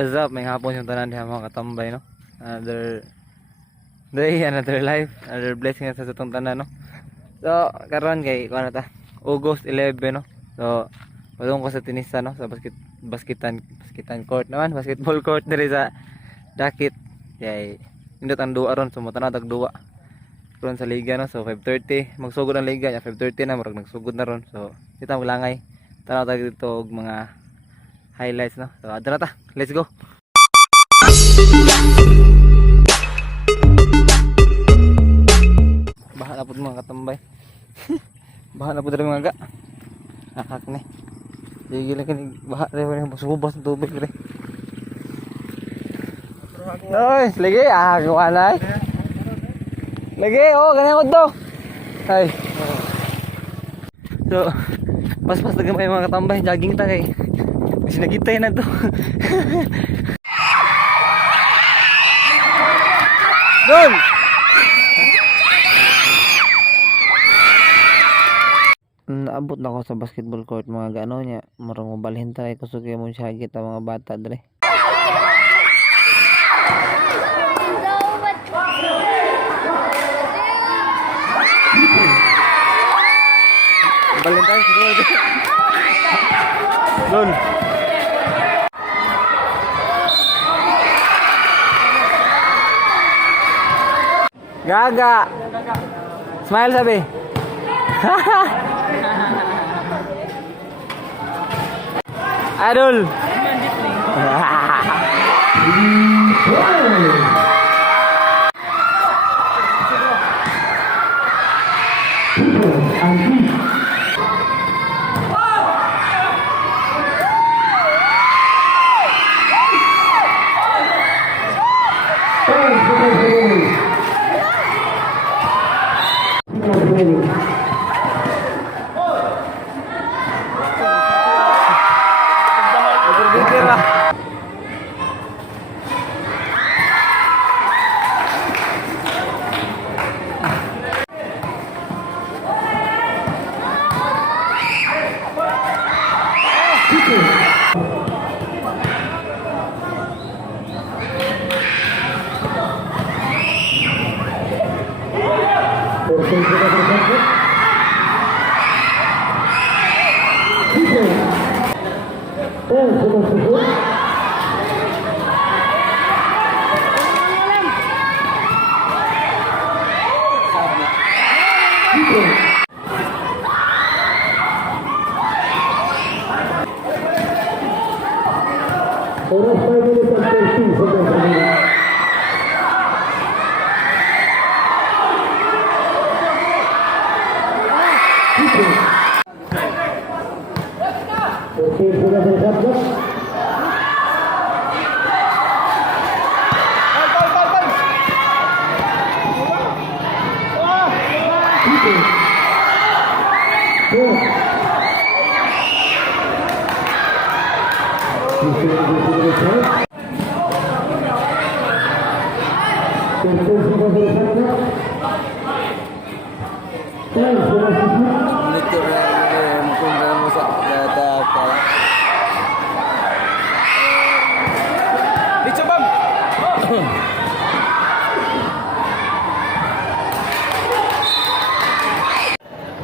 what's up? May hapon yung tanan diha mga katambay, no? Another day, another life, another blessing sa itong tanan, no? So, karon kay kuan ta, August 11, no? So, padung ko sa tenista, no? Sa basketan court naman, basketball court diri sa Dakit. Kay indot ang duwa ron, so mo tanaw tag duwa. Ron sa liga, no? So 5:30 magsugod ang liga, ya 5:30 na murag nagsugod na ron. So, kita maglangay. Tanaw tag dito og mga highlights, no? So, adto na ta. Let's go. Baha na po mga katambay. Baha na po dali mga ga. Akak ni. Sige lang kini baha rin subas ng tubig rin. Oy, lagi wala. Lagi ganyan ko to. Ay. So, pas na gamay mga katambay, jogging ta kay. Sinagitay na to. Dol! Naabot na ako sa basketball court mga gano niya. Marang mabalhin tayo kusugi mo siya hagit ang mga bata dre. Mabalhin tayo siguro. Dol! Gaga! Smile sabi! Adul!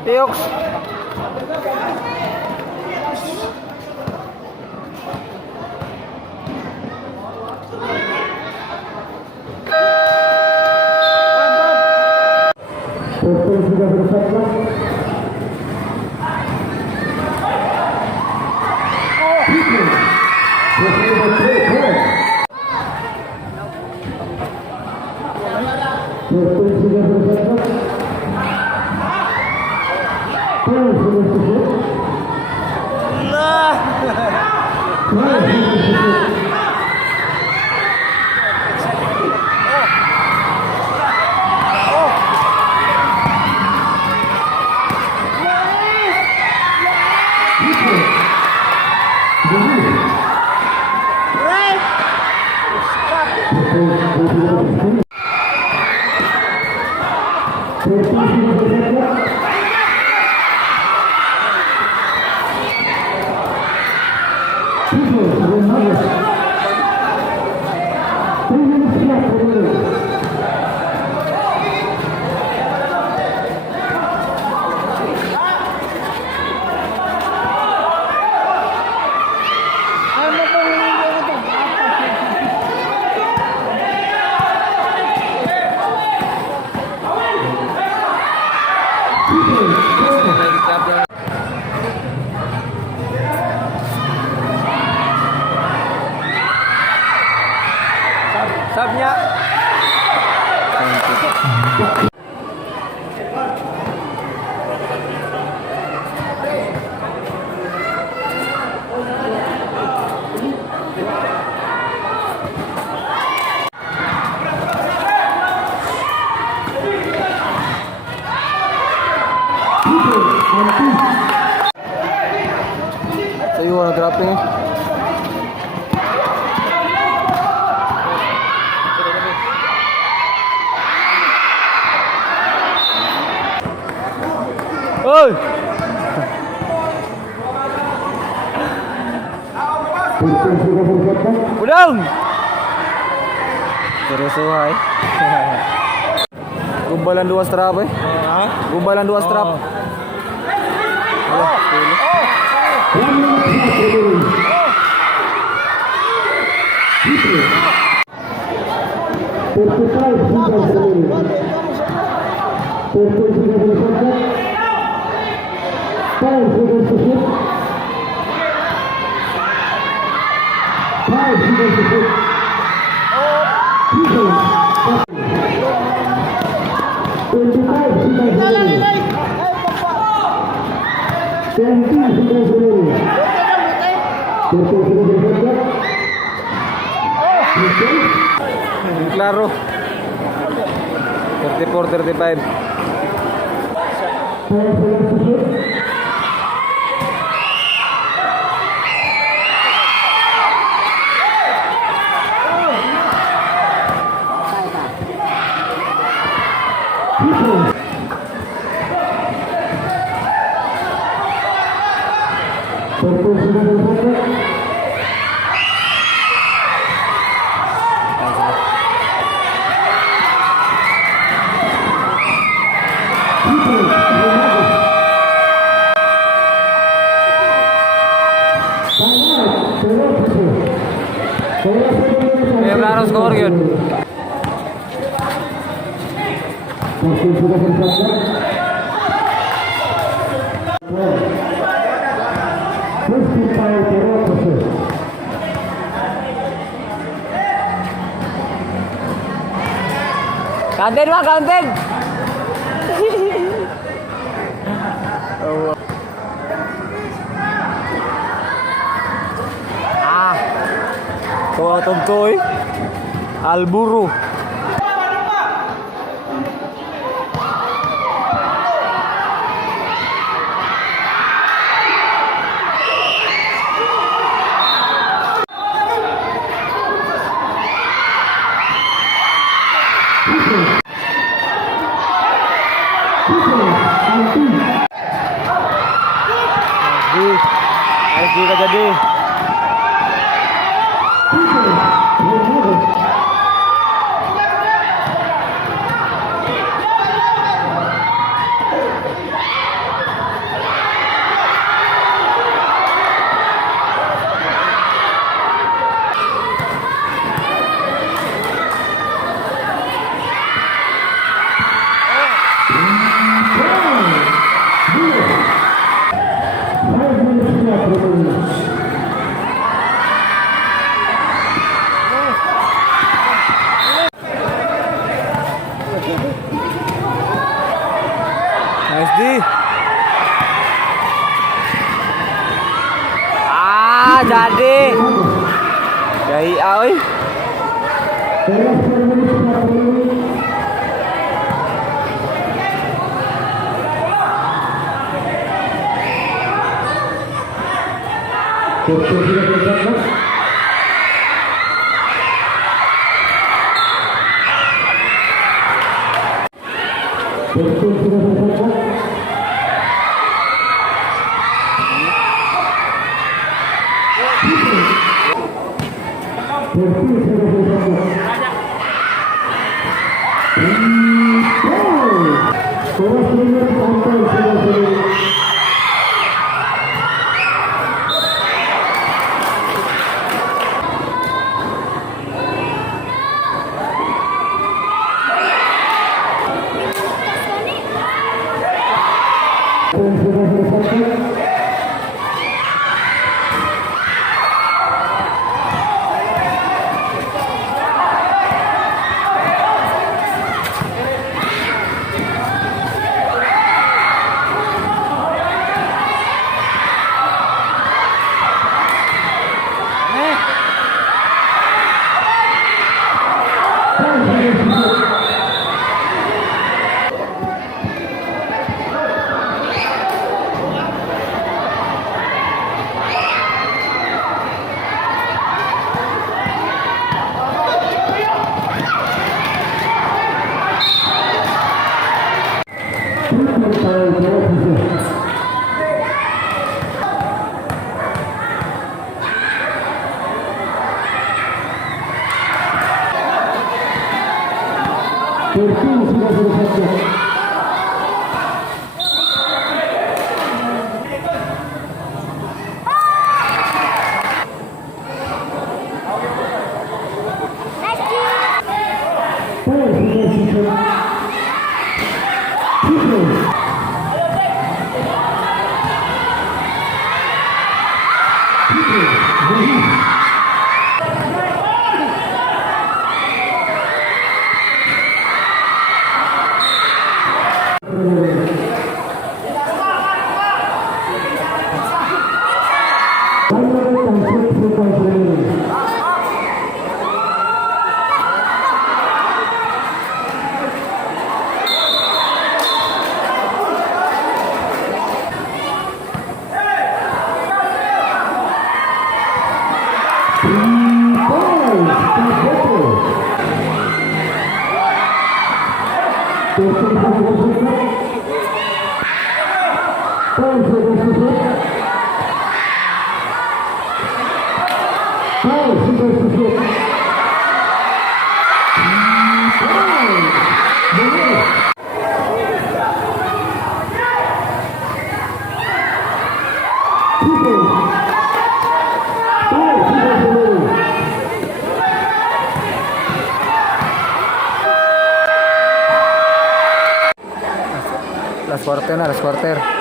Tioks. Sudah bersatu. People, Sabnya. So you wanna drop me? Oi! Udang! Seru-seru. Gumbalan 2 strap eh. Gumbalan 2 strap. Claro. 34, 35. Yang harus skor yun. Kantin mah kantin. Tuwa tugtoy alburu. Ayo kita jadi. Nice D. Jadi. Dari oi. Last quarter.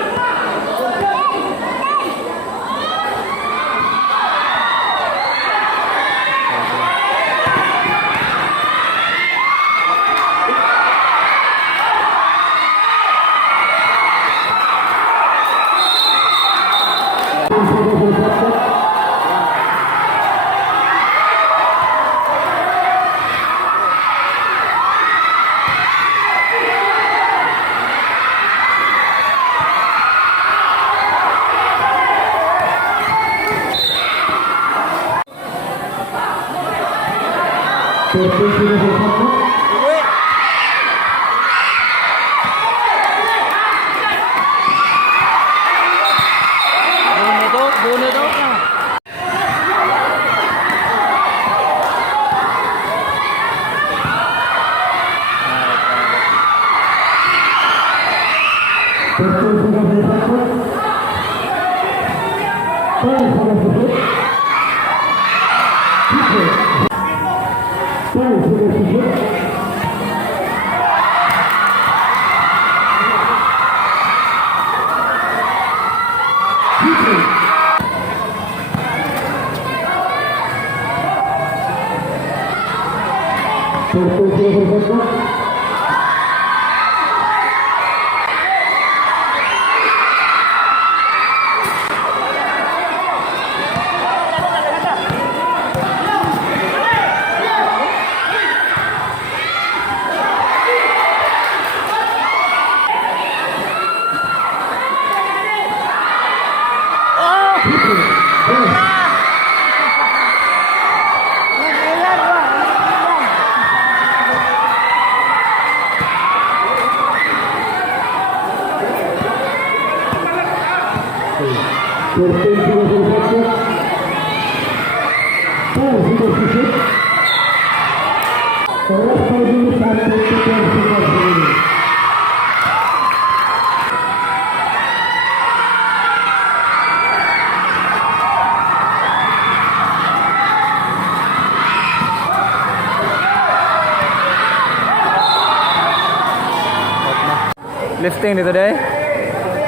Lifting dito deh.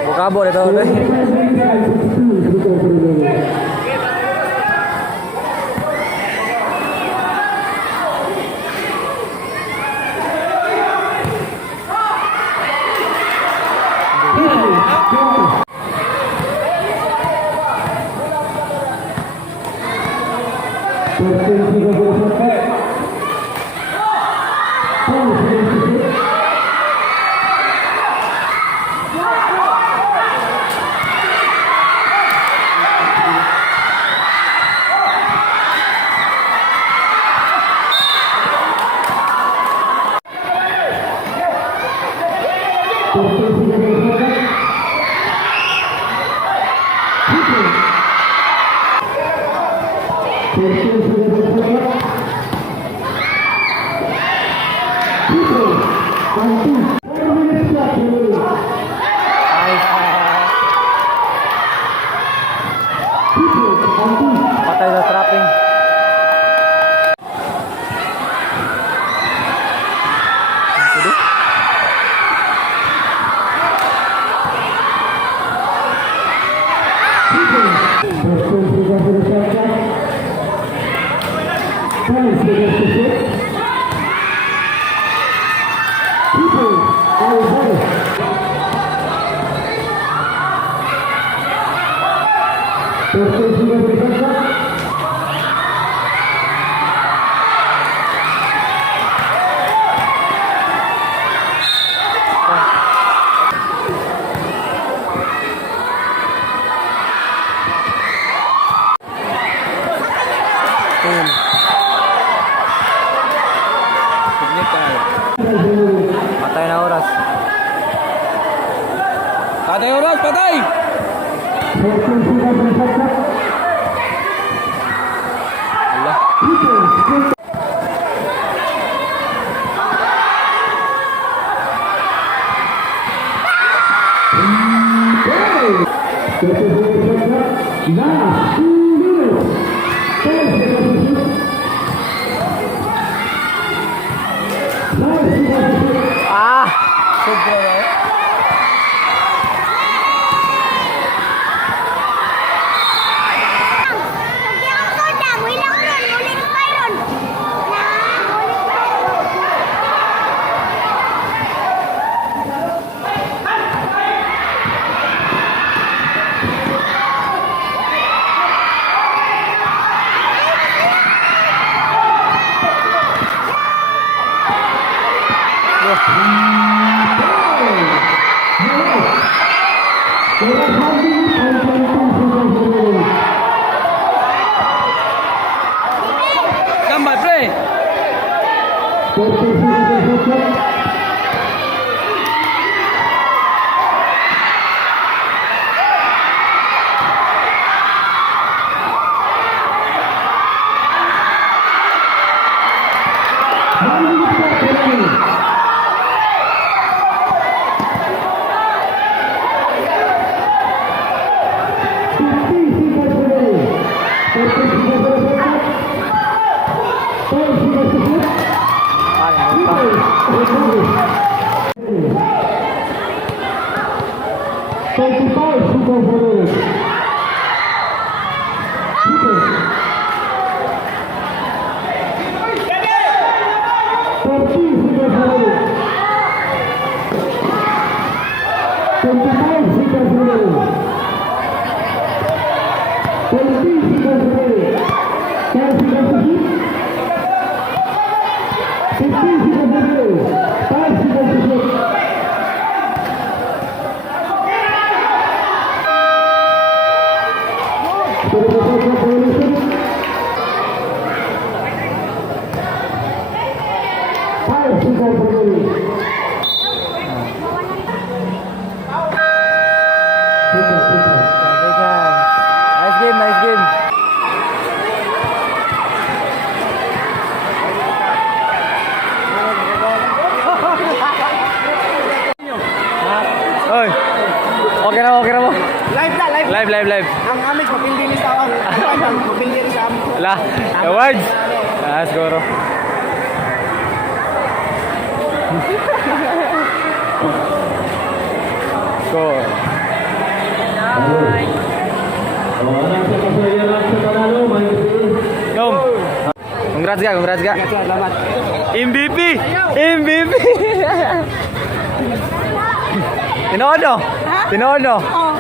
Bukabo dito deh. Patay na oras. Patay oras, patay! Ala. Ah! Sobra na. Gambar, pre! Nice game, nice game. Oy. Okay na mo. Live na, live! Live. Ang amin, mapindi ni sa akin. Mapindi ni sa amin. Wala. Awards. Siguro. Score. Tom. Congrats ka. Selamat. MVP. Tinodo.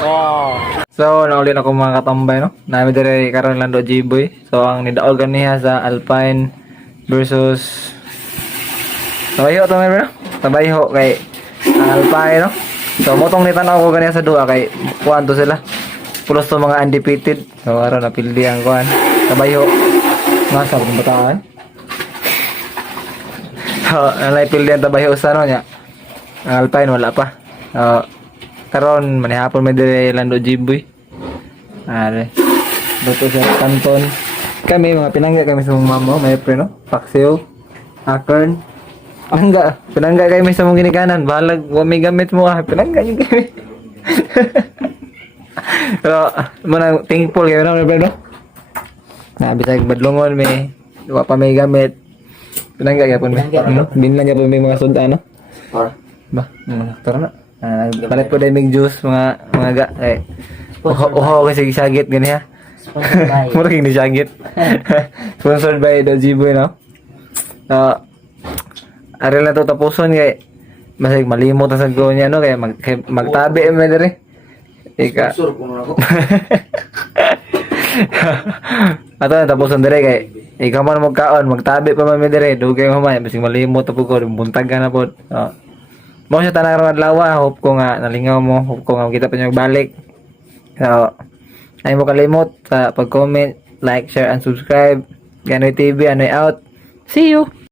Oh. So, naulit ako mga katambay, no? Namin dire karon Lando G-Boy. So, ang nidaogan niya sa Alpine versus Tabayho to meron, no? Tabayho kay Alpine, no? So, motong nitanaw ko ganiya sa duha kay kuan to sila. Pulos to mga undefeated. So, aron napildi ang kuan. Tabayho. Nasa kung bataan. So, nalay pildi ang tabayho sa ano niya. Ang Alpine wala pa. So, karon manihapon may dire Lando G-Boy. Are. Dito sa Canton. Kami mga pinangga kami sa mga mamo, may pre, no? Paxeo, Akern. Pinangga kayo may sa mong ginikanan. Bahalag, may gamit mo pinangga yung gamit. Pero, manang thankful kayo na, pre, no? Bisag badlongon may wa pa may gamit. Pinangga gyapon may. Binlan gyapon may mga sunda, no? Ba, tara na. Palit po dahil may juice, mga ga. Uhaw kasi sagit gani ha. Mura king ni sagit. Sponsored by the G-Boy, no? So, ari na to tapuson kay masig malimot ang saggo niya no kay magtabi mo diri. Ika. Sur kuno ako. Ato na tapuson diri kay ikaw man magkaon magtabi pa man mi diri dugay mo man masig malimot po ko buntag ka na pod. So, mo siya tanang ron lawa hope ko nga nalingaw mo hope ko nga kita pa niyo balik. So, ay mo kalimot sa pag-comment, like, share, and subscribe. Ganoy TV, Anoy out. See you!